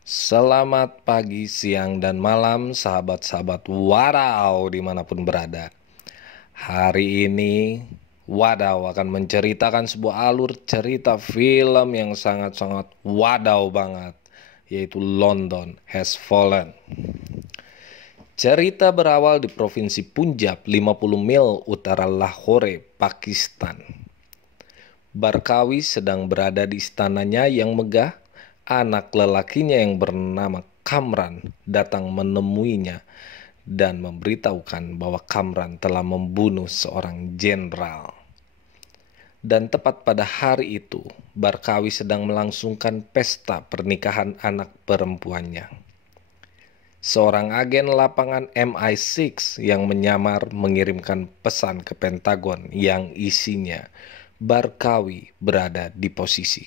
Selamat pagi, siang, dan malam sahabat-sahabat Wadaw dimanapun berada. Hari ini Wadaw akan menceritakan sebuah alur cerita film yang sangat-sangat wadaw banget, yaitu London Has Fallen. Cerita berawal di provinsi Punjab, 50 mil utara Lahore, Pakistan. Barkawi sedang berada di istananya yang megah. Anak lelakinya yang bernama Kamran datang menemuinya dan memberitahukan bahwa Kamran telah membunuh seorang jenderal. Dan tepat pada hari itu, Barkawi sedang melangsungkan pesta pernikahan anak perempuannya. Seorang agen lapangan MI6 yang menyamar mengirimkan pesan ke Pentagon yang isinya Barkawi berada di posisi.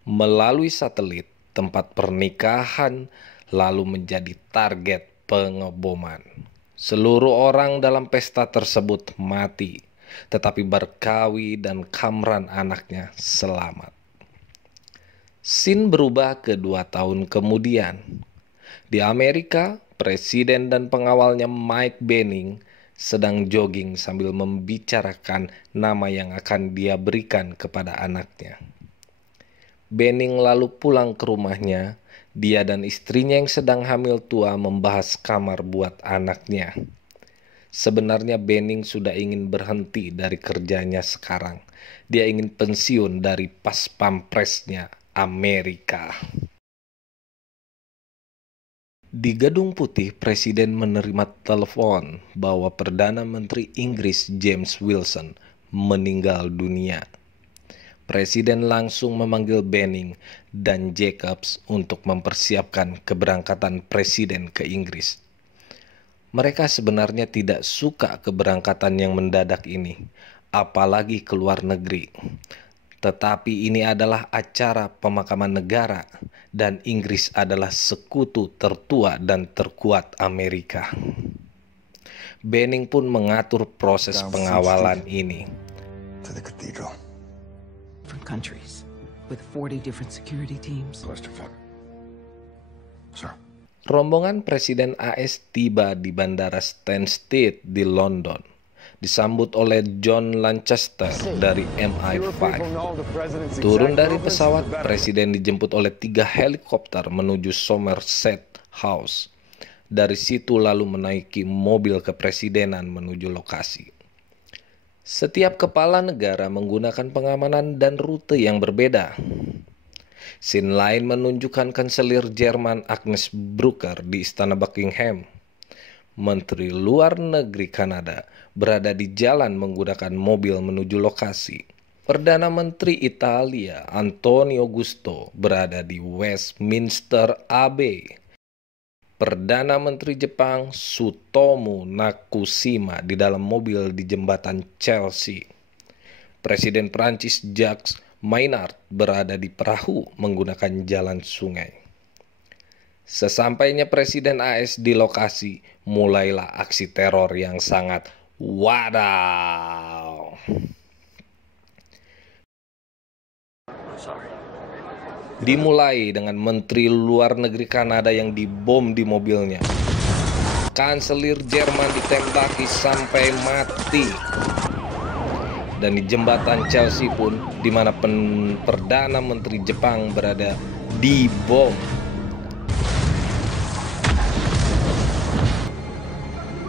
Melalui satelit, tempat pernikahan lalu menjadi target pengeboman. Seluruh orang dalam pesta tersebut mati, tetapi Barkawi dan Kamran anaknya selamat. Scene berubah ke 2 tahun kemudian. Di Amerika, presiden dan pengawalnya Mike Benning sedang jogging sambil membicarakan nama yang akan dia berikan kepada anaknya. Benning lalu pulang ke rumahnya. Dia dan istrinya yang sedang hamil tua membahas kamar buat anaknya. Sebenarnya Benning sudah ingin berhenti dari kerjanya sekarang. Dia ingin pensiun dari pas pampresnya Amerika. Di Gedung Putih, Presiden menerima telepon bahwa Perdana Menteri Inggris James Wilson meninggal dunia. Presiden langsung memanggil Benning dan Jacobs untuk mempersiapkan keberangkatan Presiden ke Inggris. Mereka sebenarnya tidak suka keberangkatan yang mendadak ini, apalagi ke luar negeri. Tetapi ini adalah acara pemakaman negara dan Inggris adalah sekutu tertua dan terkuat Amerika. Benning pun mengatur proses pengawalan ini. To the cathedral. Different countries with 40 different security teams. Clusterfuck. Sir. Rombongan Presiden AS tiba di Bandara Stansted di London. Disambut oleh John Lancaster dari MI5. Turun dari pesawat, Presiden dijemput oleh 3 helikopter menuju Somerset House. Dari situ lalu menaiki mobil kepresidenan menuju lokasi. Setiap kepala negara menggunakan pengamanan dan rute yang berbeda. Scene lain menunjukkan kanselir Jerman Agnes Brucker di Istana Buckingham. Menteri Luar Negeri Kanada berada di jalan menggunakan mobil menuju lokasi. Perdana Menteri Italia Antonio Gusto berada di Westminster Abbey. Perdana Menteri Jepang Sutomu Nakushima di dalam mobil di jembatan Chelsea. Presiden Prancis Jacques Maynard berada di perahu menggunakan jalan sungai. Sesampainya Presiden AS di lokasi, mulailah aksi teror yang sangat wadaw. Dimulai dengan Menteri Luar Negeri Kanada yang dibom di mobilnya. Kanselir Jerman ditembaki sampai mati. Dan di jembatan Chelsea pun, di mana Perdana Menteri Jepang berada, dibom.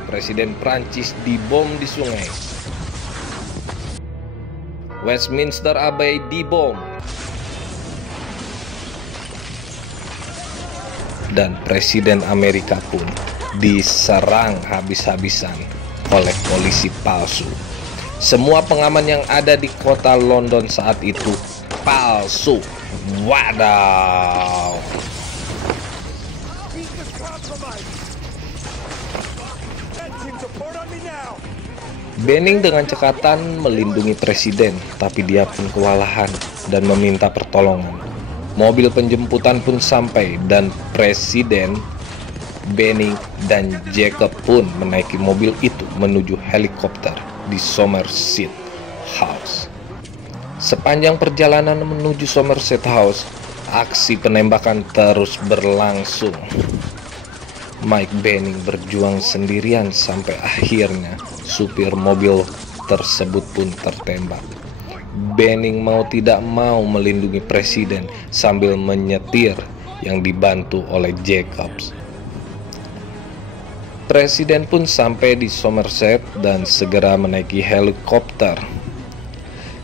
Presiden Prancis dibom di sungai. Westminster Abbey dibom. Dan Presiden Amerika pun diserang habis-habisan oleh polisi palsu. Semua pengaman yang ada di kota London saat itu palsu. Wadaw. Benning dengan cekatan melindungi presiden, tapi dia pun kewalahan dan meminta pertolongan. Mobil penjemputan pun sampai dan Presiden, Benning, dan Jacob pun menaiki mobil itu menuju helikopter di Somerset House. Sepanjang perjalanan menuju Somerset House, Aksi penembakan terus berlangsung. Mike Benning berjuang sendirian sampai akhirnya supir mobil tersebut pun tertembak. Benning mau tidak mau melindungi presiden sambil menyetir yang dibantu oleh Jacobs. Presiden pun sampai di Somerset dan segera menaiki helikopter.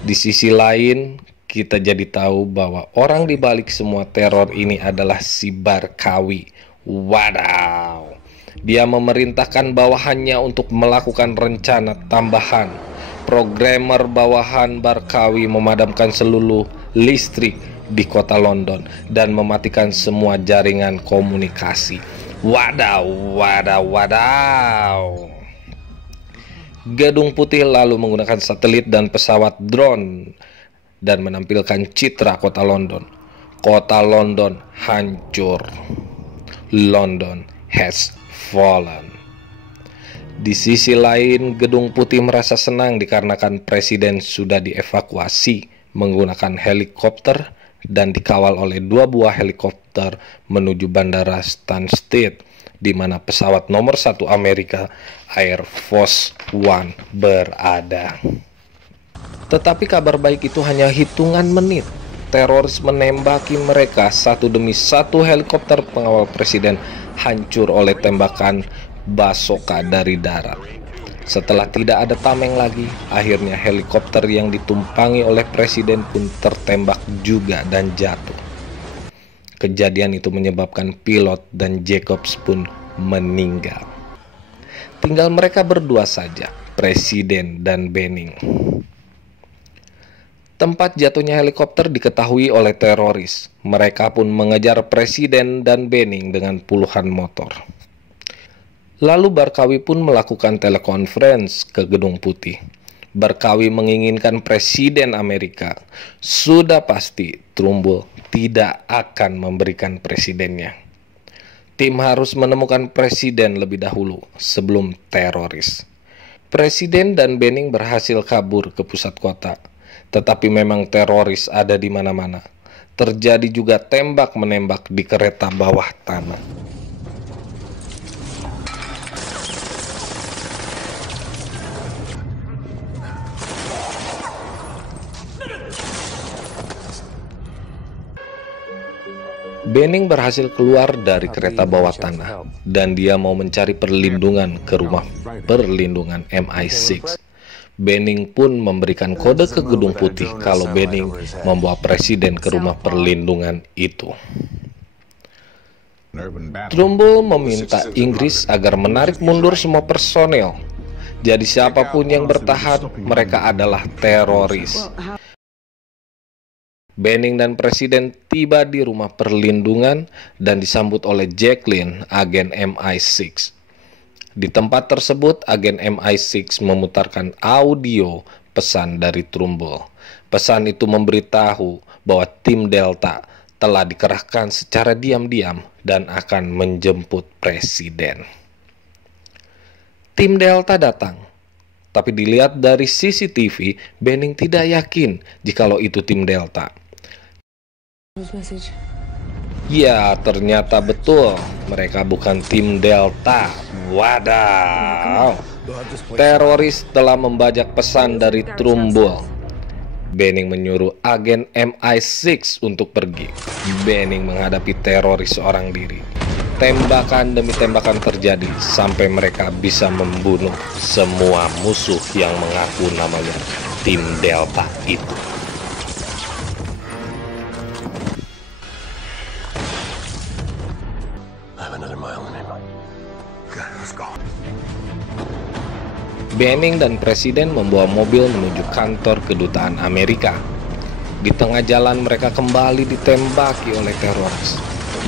Di sisi lain, kita jadi tahu bahwa orang di balik semua teror ini adalah si Barkawi. Wadaw! Dia memerintahkan bawahannya untuk melakukan rencana tambahan. Programmer bawahan Barkawi memadamkan seluruh listrik di kota London dan mematikan semua jaringan komunikasi. Wadaw, wadaw, wadaw. Gedung Putih lalu menggunakan satelit dan pesawat drone dan menampilkan citra kota London. Kota London hancur. London has fallen. Di sisi lain, Gedung Putih merasa senang dikarenakan presiden sudah dievakuasi menggunakan helikopter dan dikawal oleh 2 buah helikopter menuju Bandara Stansted, di mana pesawat nomor 1 Amerika, Air Force One, berada. Tetapi kabar baik itu hanya hitungan menit. Teroris menembaki mereka satu demi satu. Helikopter pengawal presiden hancur oleh tembakan basoka dari darat. Setelah tidak ada tameng lagi, akhirnya helikopter yang ditumpangi oleh presiden pun tertembak juga dan jatuh. Kejadian itu menyebabkan pilot dan Jacobs pun meninggal. Tinggal mereka berdua saja, presiden dan Benning. Tempat jatuhnya helikopter diketahui oleh teroris. Mereka pun mengejar presiden dan Benning dengan puluhan motor. Lalu Barkawi pun melakukan telekonferensi ke Gedung Putih. Barkawi menginginkan presiden Amerika. Sudah pasti Trumbull tidak akan memberikan presidennya. Tim harus menemukan presiden lebih dahulu sebelum teroris. Presiden dan Benning berhasil kabur ke pusat kota. Tetapi memang teroris ada di mana-mana. Terjadi juga tembak-menembak di kereta bawah tanah. Benning berhasil keluar dari kereta bawah tanah dan dia mau mencari perlindungan ke rumah perlindungan MI6. Benning pun memberikan kode ke Gedung Putih kalau Benning membawa presiden ke rumah perlindungan itu. Trumbull meminta Inggris agar menarik mundur semua personel. Jadi siapapun yang bertahan, mereka adalah teroris. Benning dan presiden tiba di rumah perlindungan dan disambut oleh Jacqueline, agen MI6. Di tempat tersebut, agen MI6 memutarkan audio pesan dari Trumbull. Pesan itu memberitahu bahwa tim Delta telah dikerahkan secara diam-diam dan akan menjemput presiden. Tim Delta datang, tapi dilihat dari CCTV, Benning tidak yakin jikalau itu tim Delta. Ya, ternyata betul. Mereka bukan tim Delta. Wadaw. Teroris telah membajak pesan dari Trumbull. Benning menyuruh agen MI6 untuk pergi. Benning menghadapi teroris seorang diri. Tembakan demi tembakan terjadi sampai mereka bisa membunuh semua musuh yang mengaku namanya tim Delta itu. Benning dan presiden membawa mobil menuju kantor kedutaan Amerika. Di tengah jalan mereka kembali ditembaki oleh teroris.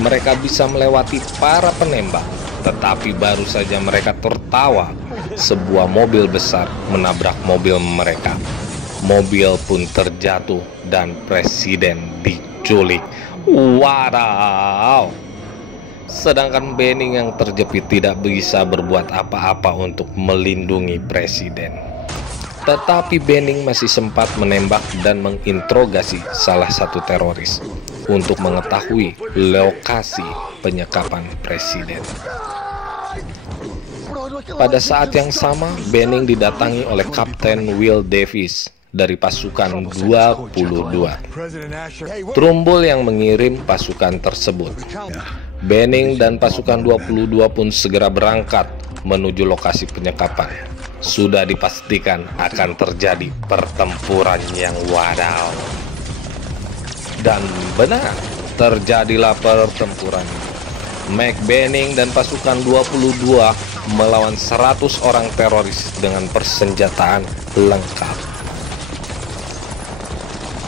Mereka bisa melewati para penembak, tetapi baru saja mereka tertawa, sebuah mobil besar menabrak mobil mereka. Mobil pun terjatuh dan presiden diculik. Wadaw! Sedangkan Benning yang terjepit tidak bisa berbuat apa-apa untuk melindungi presiden. Tetapi Benning masih sempat menembak dan menginterogasi salah satu teroris. untuk mengetahui lokasi penyekapan presiden. Pada saat yang sama, Benning didatangi oleh Kapten Will Davis dari pasukan 22. Trumbull yang mengirim pasukan tersebut. Benning dan pasukan 22 pun segera berangkat menuju lokasi penyekapan. Sudah dipastikan akan terjadi pertempuran yang wadaw. Dan benar, terjadilah pertempuran. Mac Benning dan pasukan 22 melawan 100 orang teroris dengan persenjataan lengkap.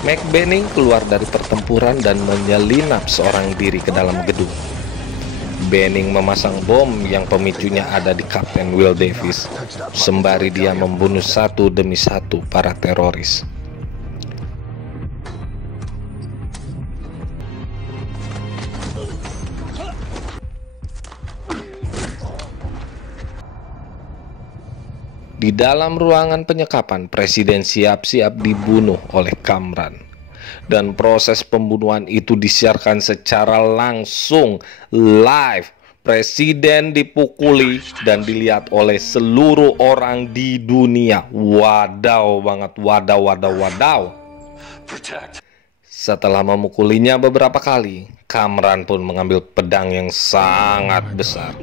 Mac Benning keluar dari pertempuran dan menyelinap seorang diri ke dalam gedung. Benning memasang bom yang pemicunya ada di Kapten Will Davis, sembari dia membunuh satu demi satu para teroris. Di dalam ruangan penyekapan, Presiden siap-siap dibunuh oleh Kamran. Dan proses pembunuhan itu disiarkan secara langsung, live. Presiden dipukuli dan dilihat oleh seluruh orang di dunia. Wadaw banget, wadaw. Setelah memukulinya beberapa kali, Kamran pun mengambil pedang yang sangat besar.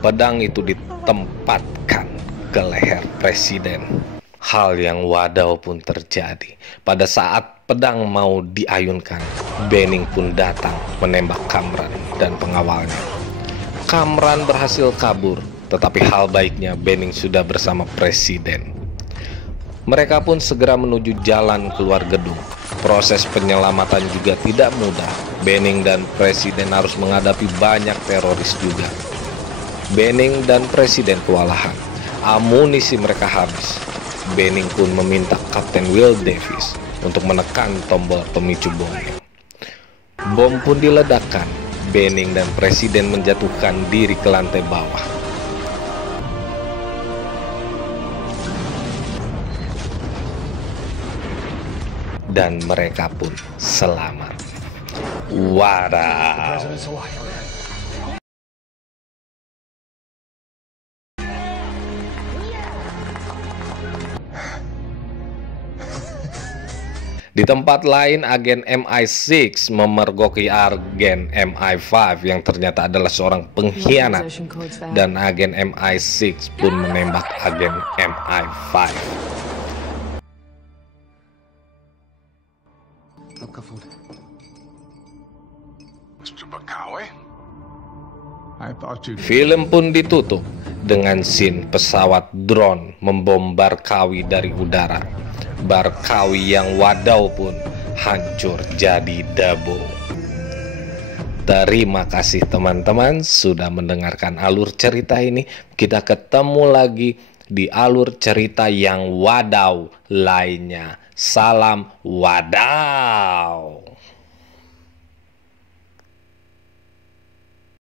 Pedang itu ditempatkan ke leher presiden. Hal yang wadaw pun terjadi. Pada saat pedang mau diayunkan, Benning pun datang menembak Kamran dan pengawalnya. Kamran berhasil kabur, tetapi hal baiknya Benning sudah bersama presiden. Mereka pun segera menuju jalan keluar gedung. Proses penyelamatan juga tidak mudah. Benning dan presiden harus menghadapi banyak teroris juga. Benning dan presiden kewalahan. Amunisi mereka habis. Benning pun meminta Kapten Will Davis untuk menekan tombol pemicu bomnya. Bom pun diledakkan. Benning dan presiden menjatuhkan diri ke lantai bawah. Dan mereka pun selamat. Wadaw. Di tempat lain, agen MI6 memergoki agen MI5 yang ternyata adalah seorang pengkhianat. Dan agen MI6 pun menembak agen MI5. Film pun ditutup dengan scene pesawat drone membom Barkawi dari udara. Barkawi yang wadaw pun hancur jadi debu. Terima kasih teman-teman sudah mendengarkan alur cerita ini. Kita ketemu lagi di alur cerita yang wadaw lainnya. Salam wadaw.